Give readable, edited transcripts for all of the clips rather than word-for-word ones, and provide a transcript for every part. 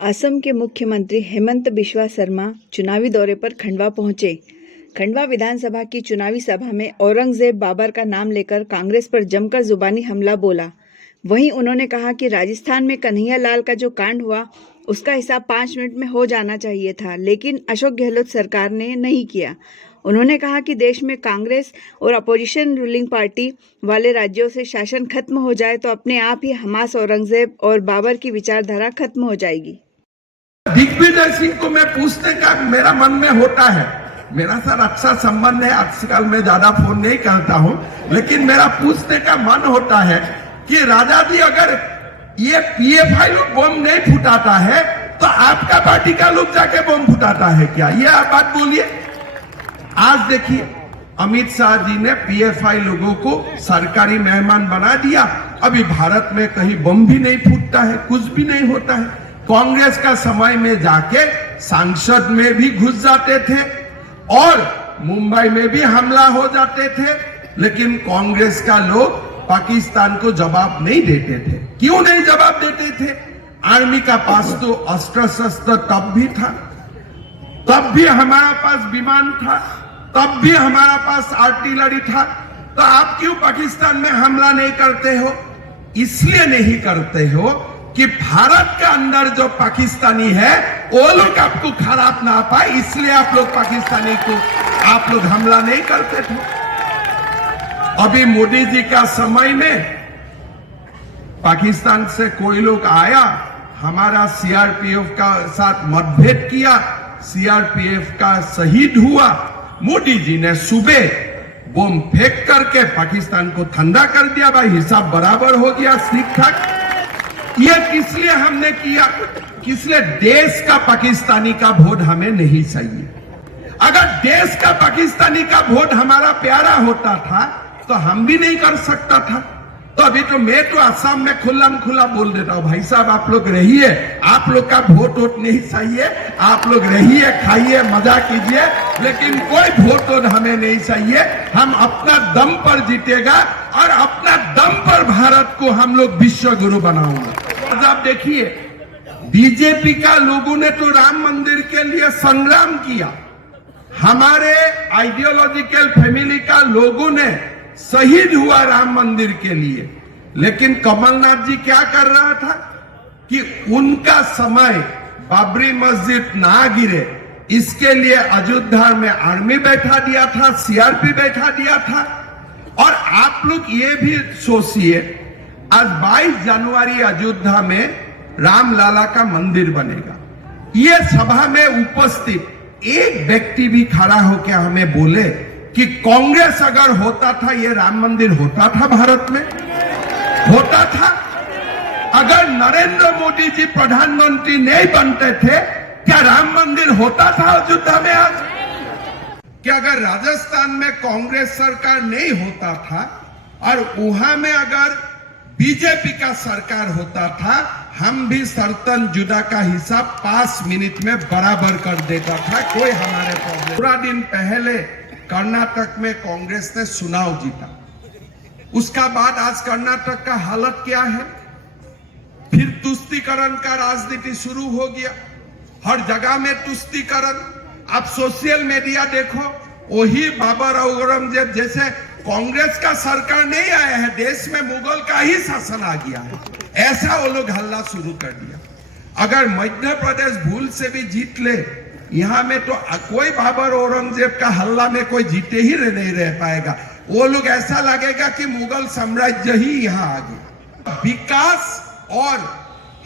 असम के मुख्यमंत्री हेमंत बिस्वा शर्मा चुनावी दौरे पर खंडवा पहुंचे। खंडवा विधानसभा की चुनावी सभा में औरंगजेब बाबर का नाम लेकर कांग्रेस पर जमकर जुबानी हमला बोला। वहीं उन्होंने कहा कि राजस्थान में कन्हैया लाल का जो कांड हुआ उसका हिसाब 5 मिनट में हो जाना चाहिए था, लेकिन अशोक गहलोत सरकार ने नहीं किया। उन्होंने कहा कि देश में कांग्रेस और अपोजिशन रूलिंग पार्टी वाले राज्यों से शासन खत्म हो जाए तो अपने आप ही हमास, औरंगजेब और बाबर की विचारधारा खत्म हो जाएगी। दिग्विजय सिंह को मैं पूछने का मेरा मन में होता है, मेरा सर अच्छा संबंध है, आजकल मैं ज्यादा फोन नहीं करता हूं, लेकिन मेरा पूछने का मन होता है कि राजा जी अगर ये पीएफआई लोग बम नहीं फुटाता है तो आपका पार्टी का लोग जाके बम फुटाता है क्या? ये आप बात बोलिए। आज देखिए अमित शाह जी ने पीएफआई लोगों को सरकारी मेहमान बना दिया। अभी भारत में कहीं बम भी नहीं फूटता है, कुछ भी नहीं होता है। कांग्रेस का समय में जाके सांसद में भी घुस जाते थे और मुंबई में भी हमला हो जाते थे, लेकिन कांग्रेस का लोग पाकिस्तान को जवाब नहीं देते थे। क्यों नहीं जवाब देते थे? आर्मी का पास तो अस्त्र शस्त्र तब भी था, तब भी हमारा पास विमान था, तब भी हमारा पास आर्टिलरी था। तो आप क्यों पाकिस्तान में हमला नहीं करते हो? इसलिए नहीं करते हो कि भारत के अंदर जो पाकिस्तानी है वो लोग आपको खराब ना पाए, इसलिए आप लोग पाकिस्तानी को आप लोग हमला नहीं करते थे। अभी मोदी जी का समय में पाकिस्तान से कोई लोग आया, हमारा सीआरपीएफ का साथ मतभेद किया, सीआरपीएफ का शहीद हुआ। मोदी जी ने सुबह बम फेंक करके पाकिस्तान को ठंडा कर दिया। भाई हिसाब बराबर हो गया, ठीक ठाक। ये किस लिए हमने किया? किस लिए? देश का पाकिस्तानी का वोट हमें नहीं चाहिए। अगर देश का पाकिस्तानी का वोट हमारा प्यारा होता था तो हम भी नहीं कर सकता था। तो अभी तो मैं तो असम में खुल्लम खुला बोल देता हूं, भाई साहब आप लोग रहिए, आप लोग का वोट नहीं चाहिए, आप लोग रहिए, खाइए, मजा कीजिए, लेकिन कोई वोट हमें नहीं चाहिए। हम अपना दम पर जीतेगा और अपना दम पर भारत को हम लोग विश्व गुरु बनाऊंगा। आज आप देखिए बीजेपी का लोगों ने तो राम मंदिर के लिए संग्राम किया, हमारे आइडियोलॉजिकल फैमिली का लोगों ने शहीद हुआ राम मंदिर के लिए, लेकिन कमलनाथ जी क्या कर रहा था कि उनका समय बाबरी मस्जिद ना गिरे इसके लिए अयोध्या में आर्मी बैठा दिया था, सीआरपी बैठा दिया था। और आप लोग ये भी सोचिए, आज 22 जनवरी अयोध्या में राम लाला का मंदिर बनेगा। ये सभा में उपस्थित एक व्यक्ति भी खड़ा होकर हमें बोले कि कांग्रेस अगर होता था ये राम मंदिर होता था, भारत में होता था। अगर नरेंद्र मोदी जी प्रधानमंत्री नहीं बनते थे क्या राम मंदिर होता था अयोध्या में? आज क्या अगर राजस्थान में कांग्रेस सरकार नहीं होता था और वहां में अगर बीजेपी का सरकार होता था, हम भी सर्तन जुदा का हिसाब 5 मिनट में बराबर कर देता था, कोई हमारे प्रॉब्लम। पूरा दिन पहले कर्नाटक में कांग्रेस ने चुनाव जीता, उसका बाद आज कर्नाटक का हालत क्या है? फिर तुष्टीकरण का राजनीति शुरू हो गया, हर जगह में तुष्टीकरण। आप सोशल मीडिया देखो, वही बाबर और औरंगजेब जैसे कांग्रेस का सरकार नहीं आया है, देश में मुगल का ही शासन आ गया है, ऐसा वो लोग हल्ला शुरू कर दिया। अगर मध्य प्रदेश भूल से भी जीत ले, यहाँ में तो कोई बाबर औरंगजेब का हल्ला में कोई जीते ही नहीं रह पाएगा। वो लोग ऐसा लगेगा कि मुगल साम्राज्य ही यहाँ आ गया। विकास और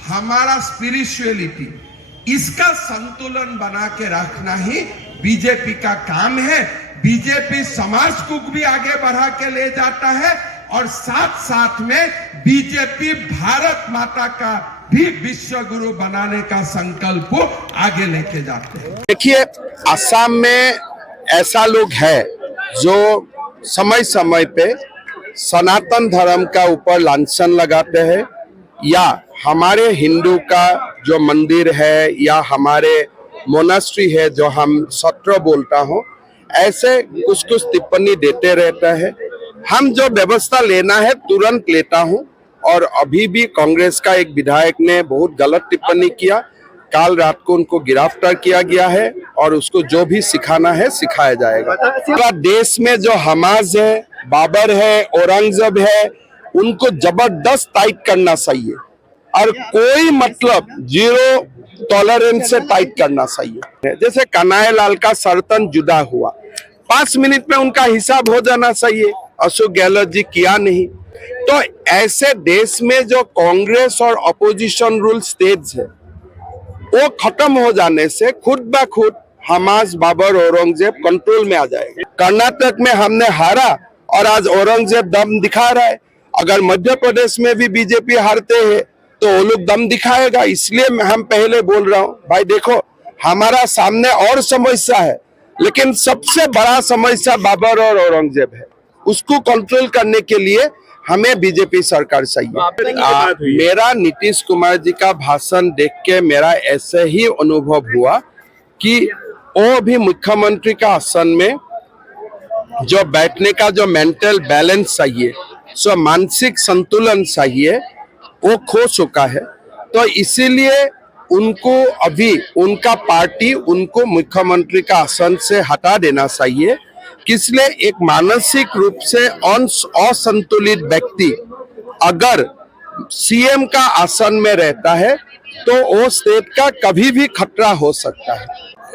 हमारा स्पिरिचुअलिटी, इसका संतुलन बना के रखना ही बीजेपी का काम है। बीजेपी समाज को भी आगे बढ़ा के ले जाता है और साथ साथ में बीजेपी भारत माता का भी विश्व गुरु बनाने का संकल्प आगे लेके जाते हैं। देखिए असम में ऐसा लोग है जो समय समय पे सनातन धर्म का ऊपर लांछन लगाते हैं, या हमारे हिंदू का जो मंदिर है या हमारे मोनास्ट्री है जो हम सत्र बोलता हूँ, ऐसे कुछ कुछ टिप्पणी देते रहता है। हम जो व्यवस्था लेना है तुरंत लेता हूँ। और अभी भी कांग्रेस का एक विधायक ने बहुत गलत टिप्पणी किया। काल रात को उनको गिरफ्तार किया गया है और उसको जो भी सिखाना है सिखाया जाएगा। पूरा देश में जो हमास है, बाबर है, औरंगजेब है, उनको जबरदस्त टाइट करना चाहिए और कोई मतलब जीरो टॉलरेंस से टाइट करना चाहिए। जैसे कन्हैयालाल का सर्तन जुदा हुआ, 5 मिनट में उनका हिसाब हो जाना चाहिए, अशोक गहलोत जी किया नहीं। तो ऐसे देश में जो कांग्रेस और अपोजिशन रूल स्टेट्स है वो खत्म हो जाने से खुद ब खुद हमास, बाबर, औरंगजेब कंट्रोल में आ जाएगा। कर्नाटक में हमने हारा और आज औरंगजेब दम दिखा रहा है। अगर मध्य प्रदेश में भी बीजेपी हारते हैं तो वो लोग दम दिखाएगा। इसलिए हम पहले बोल रहा हूँ भाई देखो, हमारा सामने और समस्या है, लेकिन सबसे बड़ा समस्या बाबर और औरंगजेब है। उसको कंट्रोल करने के लिए हमें बीजेपी सरकार चाहिए। मेरा नीतीश कुमार जी का भाषण देख के मेरा ऐसे ही अनुभव हुआ कि वो भी मुख्यमंत्री का आसन में जो बैठने का जो मेंटल बैलेंस चाहिए, जो मानसिक संतुलन चाहिए, वो खो चुका है। तो इसीलिए उनको अभी उनका पार्टी उनको मुख्यमंत्री का आसन से हटा देना चाहिए। इसलिए एक मानसिक रूप से असंतुलित व्यक्ति अगर सीएम का आसन में रहता है तो वो स्टेट का कभी भी खतरा हो सकता है।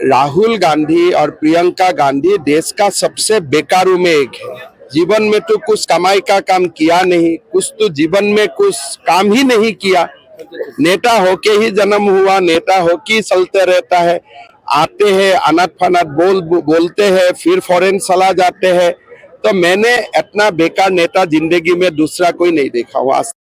राहुल गांधी और प्रियंका गांधी देश का सबसे बेकारों में एक है। जीवन में तो कुछ कमाई का काम किया नहीं, कुछ तो जीवन में कुछ काम ही नहीं किया। नेता होके ही जन्म हुआ, नेता होके ही चलते रहता है। आते हैं अनाथ फनाथ बोलते हैं, फिर फॉरेन चला जाते हैं। तो मैंने इतना बेकार नेता जिंदगी में दूसरा कोई नहीं देखा हुआ।